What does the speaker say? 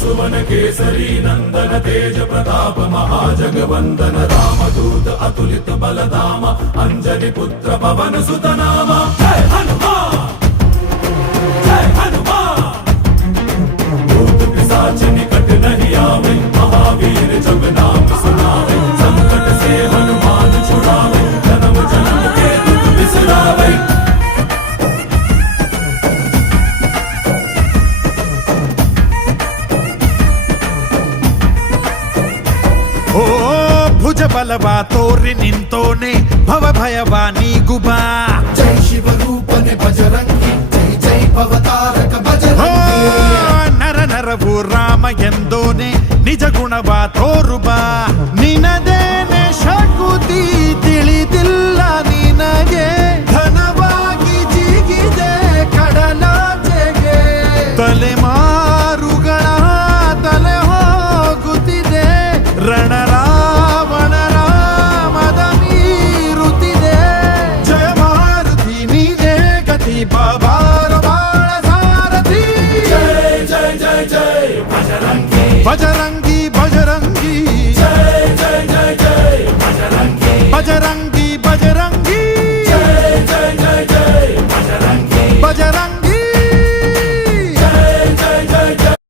सुवन केसरी नंदन तेज प्रताप महाजगवंदन रामदूत अतुलित बलधाम अंजनी पुत्र पवन सुत नाम जय हनुमान जय हनुमान। भूत पिशाच निकट नहीं आवे महावीर जब नाम सुनावे संकट से हनुमान छुड़ावे जन्म जन्म के दुख बिसरावे। ಓ ಭುಜ ಬಲವಾ ತೋರಿ ನಿಂತೋನೆ ಭವ ಭಯವಾ ನೀಗುಬಾ ಜೈ ಶಿವ ರೂಪನೆ ಬಜರಂಗಿ ಜೈ ಜೈ ಭವತಾರಕ ಬಜರಂಗಿ ನರ ನರವು ರಾಮ ಎಂದೋನೆ ನಿಜ ಗುಣವಾ ತೋರುಬಾ ನಿನದೇನೆ ಶಕುತಿ ತಿಳಿದಿಲ್ಲ ನಿನಗೆ ಘನವಾಗಿ ಜಿಗಿದೆ ಕಡಲಾಚೆಗೆ ತಲೆಮಾರುಗಳ ತಲೆ ಹೋಗುತ್ತಿದೆ ರಣರಾವಣರ ಮದ ಮೀರುತ್ತಿದೆ ಜಯ ಮಾರುತಿ ನೀನೇ ಗತಿ ಬಾಬಾರ ಬಾಳ ಸಾರಥಿ जय जय जय जय बजरंगी ಬಜರಂಗಿ ಬಜರಂಗಿ जय जय जय जय बजरंगी ಬಜರಂಗಿ